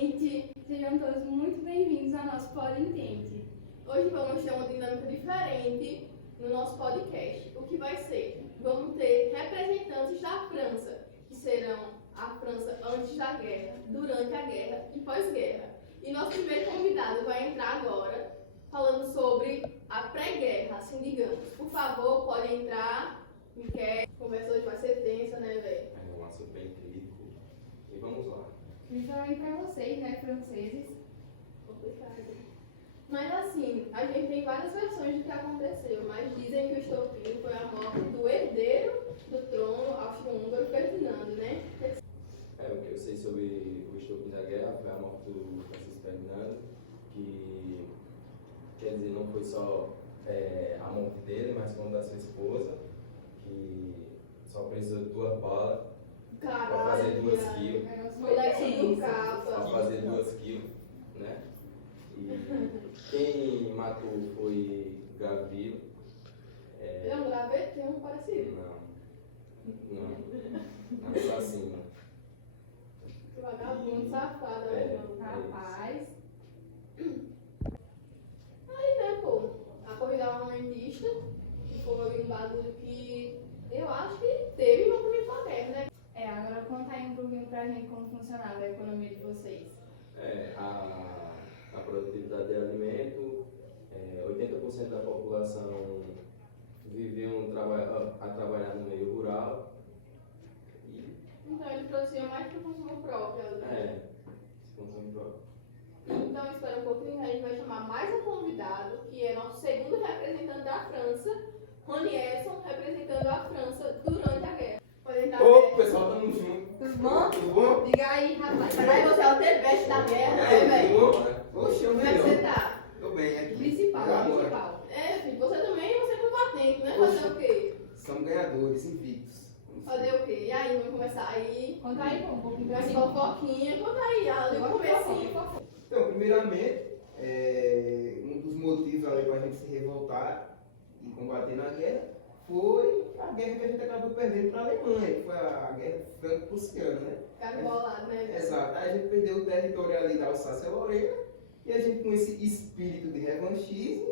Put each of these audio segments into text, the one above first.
gente! Sejam todos muito bem-vindos ao nosso Pod Intente. Hoje vamos ter uma dinâmica diferente no nosso podcast. O que vai ser? Vamos ter representantes da França, que serão a França antes da guerra, durante a guerra e pós-guerra. E nosso primeiro convidado vai entrar agora, falando sobre a pré-guerra, assim digamos. Por favor, pode entrar. A conversa hoje vai ser tensa, né, velho? É um assunto bem crítico. E vamos lá. Principalmente para vocês, né, franceses. Complicado. Mas assim, a gente tem várias versões do que aconteceu, mas dizem que o estopim foi a morte do herdeiro do trono austro-húngaro, Ferdinando, né? O que eu sei sobre o estopim da guerra foi a morte do Francisco Ferdinando, que quer dizer, não foi só a morte dele, mas como da sua esposa, que só precisou de 2 balas para fazer 2 quilos. Moleque do capa. Para fazer 2 quilos, né? E quem matou foi Gavrilo. Ele é um gravete? Tem um parecido. Não, assassino. Que vagabundo, safado, né? Rapaz. Aí, né, pô, a corrida armamentista foi um bagulho que eu acho que teve envolvimento com a guerra, né? Agora conta aí um pouquinho pra gente como funcionava a economia de vocês. A produtividade de alimento, 80% da população viviam a trabalhar no meio rural. Então eles produziam mais para o consumo próprio. Né? Consumo próprio. Então espera um pouquinho, a gente vai chamar mais um convidado, que é nosso segundo representante da França, Ronieson, representando a França durante a guerra. Ô, pessoal, tamo junto. Tudo bom? Tudo bom? Diga aí, rapaz. Aí você é o tebeste da guerra, né, velho? Oxe, eu Como é que você tá? Tô bem aqui. Principal, Agora. principal. Filho, você também, você é combatente, né? Fazer o quê? Somos ganhadores, invictos. Fazer o quê? E aí, vamos começar aí? Conta aí um pouquinho pra As gente. fofoquinha, conta aí, ali o comecinho. Então, primeiramente, um dos motivos ali para a gente se revoltar e combater na guerra foi a guerra que a gente acabou perdendo para a Alemanha, que foi a guerra franco-prussiana, né? Ficar bolado, né? Exato. Aí a gente perdeu o território ali da Alsácia-Lorena e a gente, com esse espírito de revanchismo,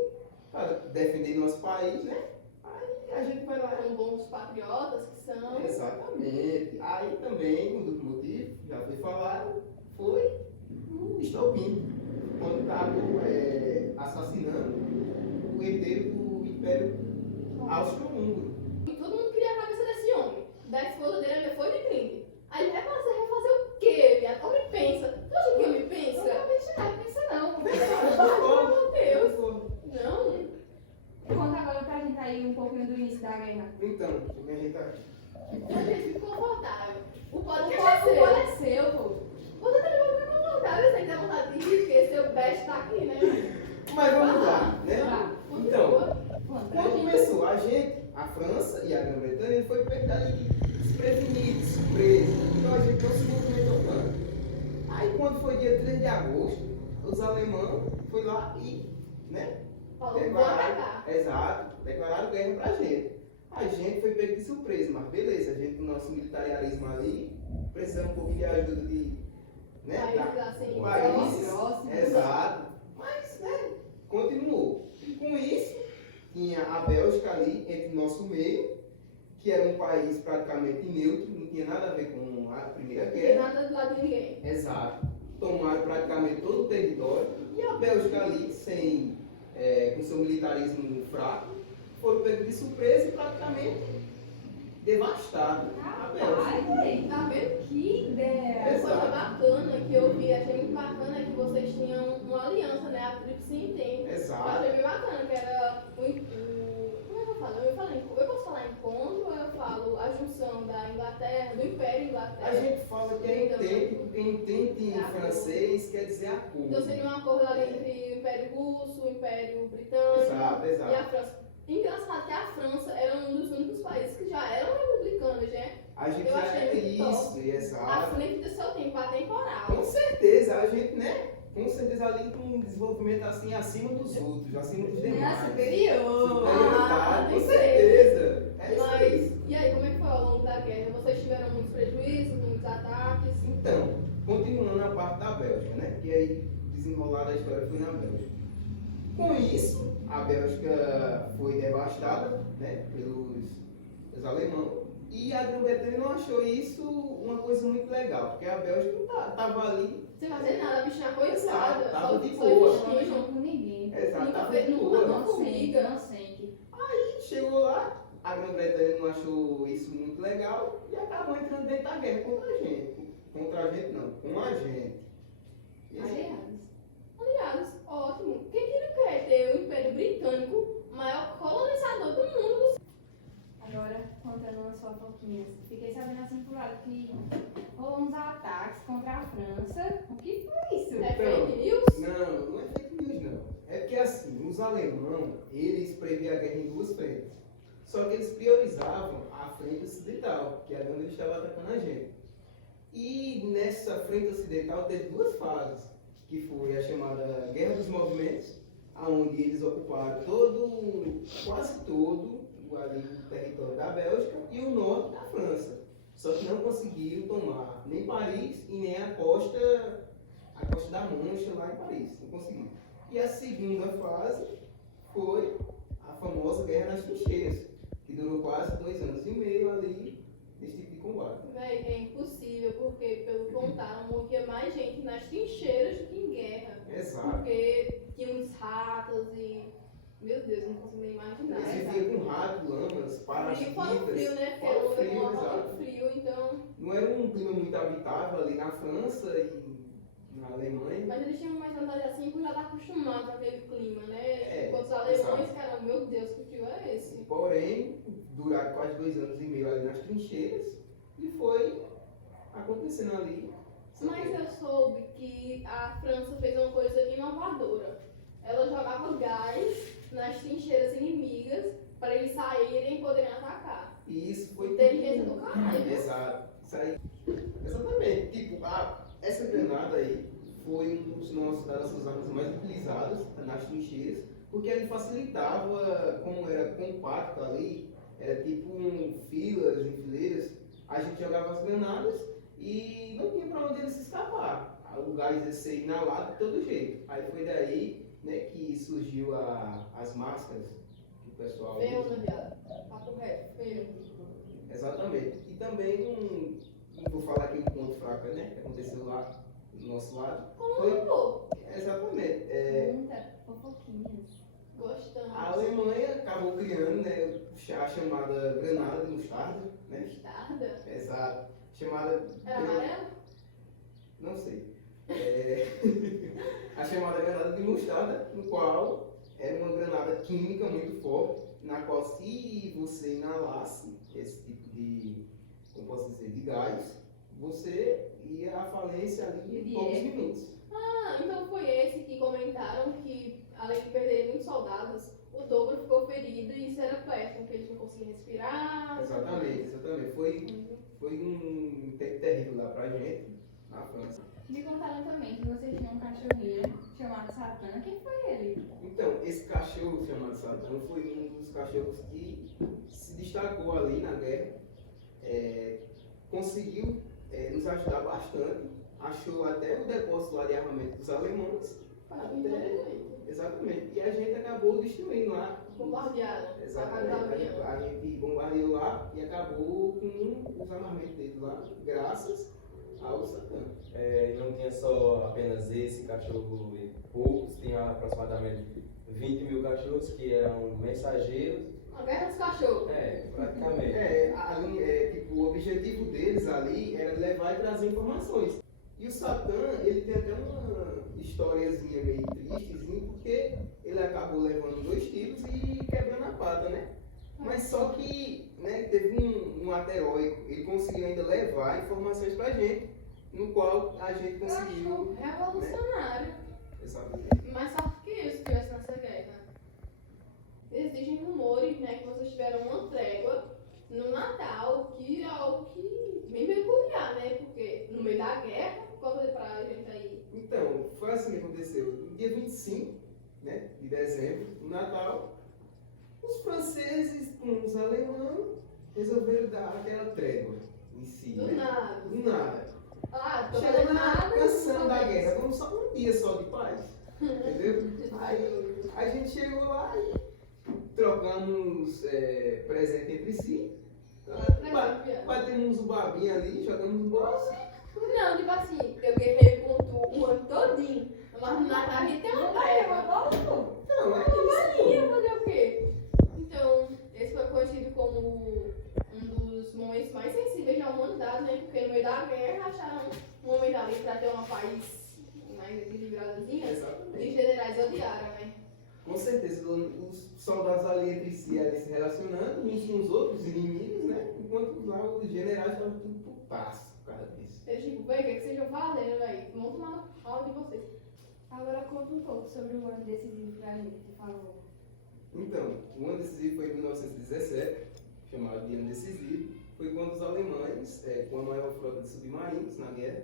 para defender nosso país, né? Aí a gente vai lá. São bons patriotas que são. Exatamente. Aí também, um dos motivos, já foi falado, foi o estopim, quando estavam assassinando o herdeiro do Império Austro-Húngaro. E todo mundo queria a cabeça desse homem. Da esposa dele ainda foi de crime. Aí ele vai fazer o quê, viado? Homem pensa. Tu acha que homem pensa? Não pensa não. Meu Deus. Não. Conta agora pra gente aí um pouquinho do início da guerra. Então, a gente tá... A gente fica confortável. O O podcast é pode seu. é seu, pô. Você também vai ficar confortável. Você tem que dar vontade de rir, porque seu best tá aqui, né? Mas vamos lá, né? Então, Conta. quando começou a França e a Grã-Bretanha, ele foi pego ali desprevenido, surpreso. Então a gente não se movimentou tanto. Aí quando foi dia 3 de agosto, os alemães foram lá e, né? Falou, bora cá. Exato, declararam guerra pra gente. A gente foi pego de surpresa, mas beleza, a gente com o nosso militarismo ali, precisamos um pouquinho de ajuda de, né, Países assim, países, próximos. exato, mas, né, continuou. E com isso, tinha a Bélgica ali, entre o nosso meio, que era um país praticamente neutro, não tinha nada a ver com a Primeira Não tem Guerra. nada do lado de ninguém. Exato. Tomaram praticamente todo o território. E a Bélgica ali, com seu militarismo fraco, foi pego de surpresa e praticamente devastado. A Bélgica. Rapaz, Tá vendo? que ideia. Uma coisa bacana que eu vi, achei muito bacana, é que vocês tinham uma aliança, né? A Tríplice Entente. Eu Exato. achei bem bacana, que era como é que eu falo? Eu posso falar encontro ou eu falo a junção da Inglaterra, do Império Inglaterra? A gente fala que é entente, porque entente em francês quer dizer acordo. Então seria um acordo ali entre o Império Russo, o Império Britânico Exato, e a exato. França. Engraçado que a França era um dos únicos países que já eram republicanos, né? A gente Eu já achei é muito isso, top. À exato. frente do seu tempo, atemporal. Com certeza, a gente, né? Com certeza ali com um desenvolvimento assim acima dos outros, acima dos Não é demais. superior. Superioridade, com tem que ser. certeza. É isso Mas, aí. e aí, como é que foi ao longo da guerra? Vocês tiveram muitos prejuízos, muitos ataques? Então, continuando a parte parte da Bélgica, né? Que aí desenrolar da história foi na Bélgica. Com isso, a Bélgica foi devastada, né, pelos alemães, e a Grã-Bretanha não achou isso uma coisa muito legal, porque a Bélgica não estava ali. Sem fazer nada, a bichinha coitada. Tava de só boa. Não vestindo. junto com ninguém. Exato, Nunca tava fez- de nunca- boa. não- Inocente, inocente. Aí chegou lá, a Grã-Bretanha não achou isso muito legal e acabou entrando dentro da guerra contra a gente. Contra a gente não, com a gente. E assim, Aliados. Aliados, ótimo. Quem que não quer ter o Império Britânico, maior colonizador do mundo? Agora, contando umas fofoquinhas. Fiquei sabendo assim por lado que rolou uns ataques contra a França. O que foi isso? É Então, fake news? não é fake news não. É porque assim, os alemães, eles previam a guerra em duas frentes. Só que eles priorizavam a frente ocidental, que era onde eles estavam atacando a gente. E nessa frente ocidental teve duas fases, que foi a chamada Guerra dos Movimentos, onde eles ocuparam quase todo ali, o território da Bélgica e o norte da França. Só que não conseguiram tomar nem Paris e nem a costa da Mancha lá em Paris. Não conseguiram. E a segunda fase foi a famosa Guerra nas Trincheiras, que durou quase 2 anos e meio ali nesse tipo de combate. Véi, é impossível, porque, pelo que contaram, morria mais gente nas trincheiras do que em guerra. Exato. Porque tinha uns ratos e. Meu Deus, eu não consigo nem imaginar. Eles viviam com rato, lamas, Frio, fora o frio, né? Porque Fora o eu frio, não exato. muito frio, então. Não era um clima muito habitável ali na França e na Alemanha. Mas eles tinham mais vantagem assim por já estar acostumados com aquele clima, né? É, Enquanto os alemães, exato. cara, meu Deus, que frio é esse? Porém, duraram quase 2 anos e meio ali nas trincheiras e foi acontecendo ali. Mas eu soube que a França fez uma coisa inovadora. Ela jogava gás nas trincheiras inimigas para eles saírem e poderem atacar. E isso foi Inteligência do caralho. Exato. Isso aí. Exatamente. Tipo, essa granada aí foi das nossas armas mais utilizadas nas trincheiras, porque ele facilitava, como era compacto ali, era tipo filas, enfileiras, a gente jogava as granadas e não tinha para onde ele se escapar. O gás ia ser inalado de todo jeito. Aí foi daí, né, que surgiu as máscaras que o pessoal Feio, usa. né, viado? Papo reto, feio. Exatamente. E também não vou falar aqui um ponto fraco, né, que aconteceu lá do nosso lado. Foi, Pô, exatamente. Muita fofoquinhas. gostamos. A Alemanha acabou criando, né, a chamada granada de mostarda, né? Mostarda? Exato. Chamada. Era amarelo? Não sei. A chamada granada de mostarda, no qual era uma granada química muito forte, na qual se você inalasse esse tipo de, como posso dizer, de gás, você ia à falência ali em poucos minutos. Ah, então foi esse que comentaram que, além de perderem muitos soldados, o dobro ficou ferido e isso era péssimo, porque eles não conseguiam respirar. Exatamente. Foi um tempo terrível lá pra gente, na França. Me contaram também que vocês tinham um cachorrinho chamado Satã. Quem foi ele? Então, esse cachorro chamado Satã foi um dos cachorros que se destacou ali na guerra, conseguiu nos ajudar bastante, achou até o depósito lá de armamento dos alemães, exatamente, e a gente acabou destruindo lá. Bombardearam. Exatamente, a gente bombardeou lá e acabou com os armamentos deles lá, graças ao Satã. Não tinha só apenas esse cachorro e poucos, tinha aproximadamente 20 mil cachorros que eram mensageiros. A guerra dos cachorros. Praticamente. Tipo, o objetivo deles ali era levar e trazer informações. E o Satã, ele tem até uma historiazinha meio tristezinha, porque ele acabou levando 2 tiros e quebrando a pata, né? Mas só que, né, teve um ato heróico, ele conseguiu ainda levar informações pra gente, no qual a gente conseguiu. Cachorro revolucionário. Exatamente. Mais forte que isso que tivesse nessa guerra. Existem rumores, né, que vocês tiveram uma trégua no Natal, que é algo que bem peculiar, né? Porque no meio da guerra, conta pra gente aí. Então, foi assim que aconteceu. No dia 25, né, de dezembro, no Natal, os franceses com os alemães resolveram dar aquela trégua em si, Do né? nada. Do nada. Ah, tô Chegou fazendo na nada. canção da levamos só um dia só de paz. Entendeu? Aí a gente chegou lá e trocamos presente entre si. Batemos um babinho ali, jogamos bola. Não, tipo assim, eu guerreiro com tu o ano todinho. Mas no Natal a gente tem uma treva. Não, é Galinha, fazer o quê? Então, esse foi conhecido como um dos momentos mais sensíveis da humanidade, né? Porque no meio da guerra acharam um momento ali pra ter uma paz mais equilibradazinha. Exatamente. Os generais odiaram, né? Com certeza, os soldados ali entre si ali se relacionando, uns com os outros inimigos, né? Enquanto lá os generais estavam tudo por passo por causa disso. Eles tipo, véi, o que vocês estão fazendo, velho? Vamos tomar no pau de vocês. Agora conta um pouco sobre o ano decisivo pra gente, que falou. Então, o ano decisivo foi em 1917, chamado de ano decisivo. Foi quando os alemães, com a maior frota de submarinos na guerra,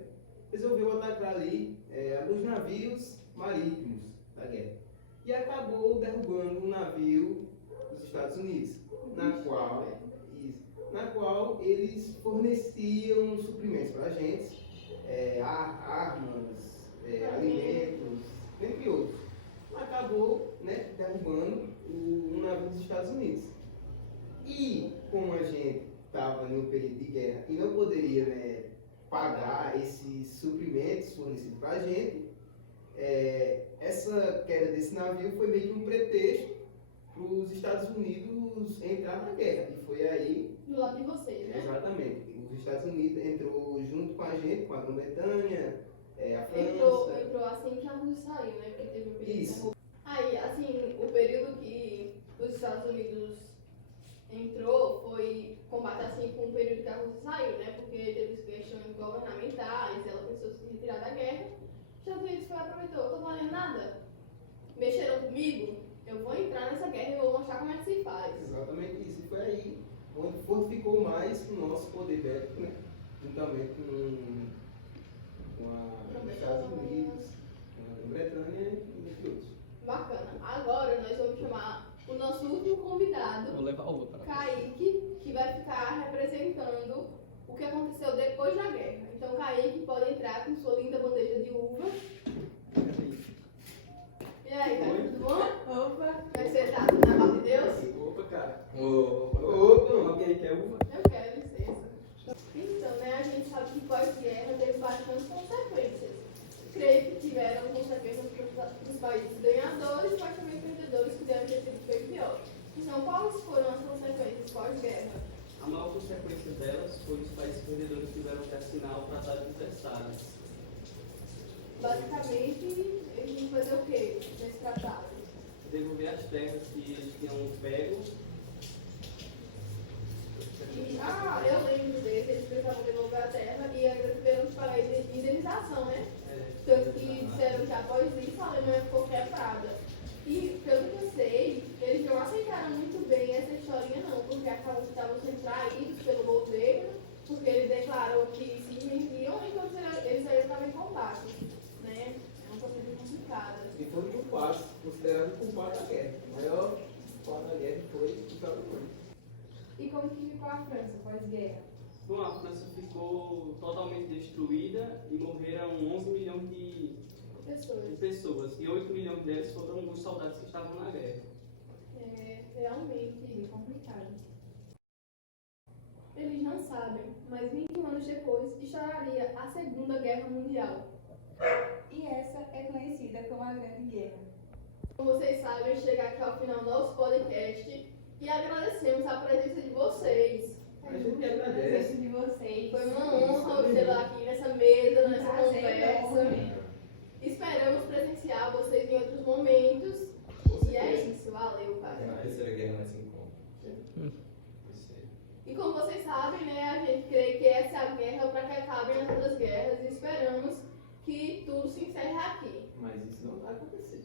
resolveu atacar ali alguns navios marítimos da guerra. E acabou derrubando um navio dos Estados Unidos, na qual eles forneciam suprimentos para a gente, armas, alimentos, entre outros. Acabou, né, derrubando um navio dos Estados Unidos. E como a gente estava no período de guerra e não poderia, né, pagar esses suprimentos fornecidos para a gente, essa queda desse navio foi meio que um pretexto para os Estados Unidos entrar na guerra. E foi aí, Do lado de vocês, né? exatamente, os Estados Unidos entrou junto com a gente, com a Grã-Bretanha, a França. Entrou assim que a Rússia saiu, né? Porque teve um período. Isso. Aí, assim, o período que os Estados Unidos entrou foi combate assim com o período que a Rússia saiu, né? Porque teve questões governamentais, ela precisou se retirar da guerra. Os Estados Unidos foi aproveitou, eu tô falando nada. Mexeram comigo, eu vou entrar nessa guerra e vou mostrar como é que se faz. Exatamente isso. E foi aí onde fortificou mais o nosso poder bélico, né? Juntamente com os Estados Unidos, com a Grã-Bretanha e entre outros. Bacana. Agora nós vamos chamar o nosso último convidado, Vou levar uva para Kaique, que vai ficar representando o que aconteceu depois da guerra. Então, Kaique pode entrar com sua linda bandeja de uva. E aí, cara, tudo bom? Opa! Como é que você tá? Na paz de Deus? Opa, cara. Opa, alguém quer uva? Eu quero, licença. Então, né, a gente sabe que pós-guerra teve bastantes consequências. Creio que tiveram consequências para os países ganhadores, mas também perdedores que devem ter sido bem pior. Então, quais foram as consequências pós-guerra? A maior consequência delas foi os países perdedores tiveram que assinar o Tratado de Versalhes. Basicamente, eles vão fazer o quê nesse tratado? Devolver as terras que eles tinham pego. Eu lembro desse, eles precisavam devolver a terra e ainda tiveram que pagar indenização, né? Tanto que disseram que após isso a Alemanha ficou quebrada. E, pelo que eu sei, eles não aceitaram muito bem essa historinha não, porque acabaram que estavam sendo traídos pelo governo, porque ele declarou que se vendiam enquanto eles ainda estavam em combate, né? É uma coisa bem complicada. E foram culpados, considerados culpados da guerra. O maior culpado da guerra foi os alemães. E como que ficou a França pós-guerra? Bom, a França ficou totalmente destruída e morreram 11 milhões de pessoas. E 8 milhões deles foram os soldados que estavam na guerra. É realmente Complicado. eles não sabem, mas 21 anos depois estouraria a Segunda Guerra Mundial. E essa é conhecida como a Grande Guerra. Como vocês sabem, chega aqui ao final do nosso podcast e agradecemos a presença de vocês. A gente que A agradece. presença de vocês. Foi uma honra tê-la aqui nessa mesa, nessa Prazer conversa. enorme. Esperamos presenciar vocês em outros momentos. E é isso, valeu, cara. Na Terceira Guerra nós se encontra. E como vocês sabem, né, a gente crê que essa é a guerra para que acabem as outras guerras e esperamos que tudo se encerre aqui. Mas isso não vai acontecer.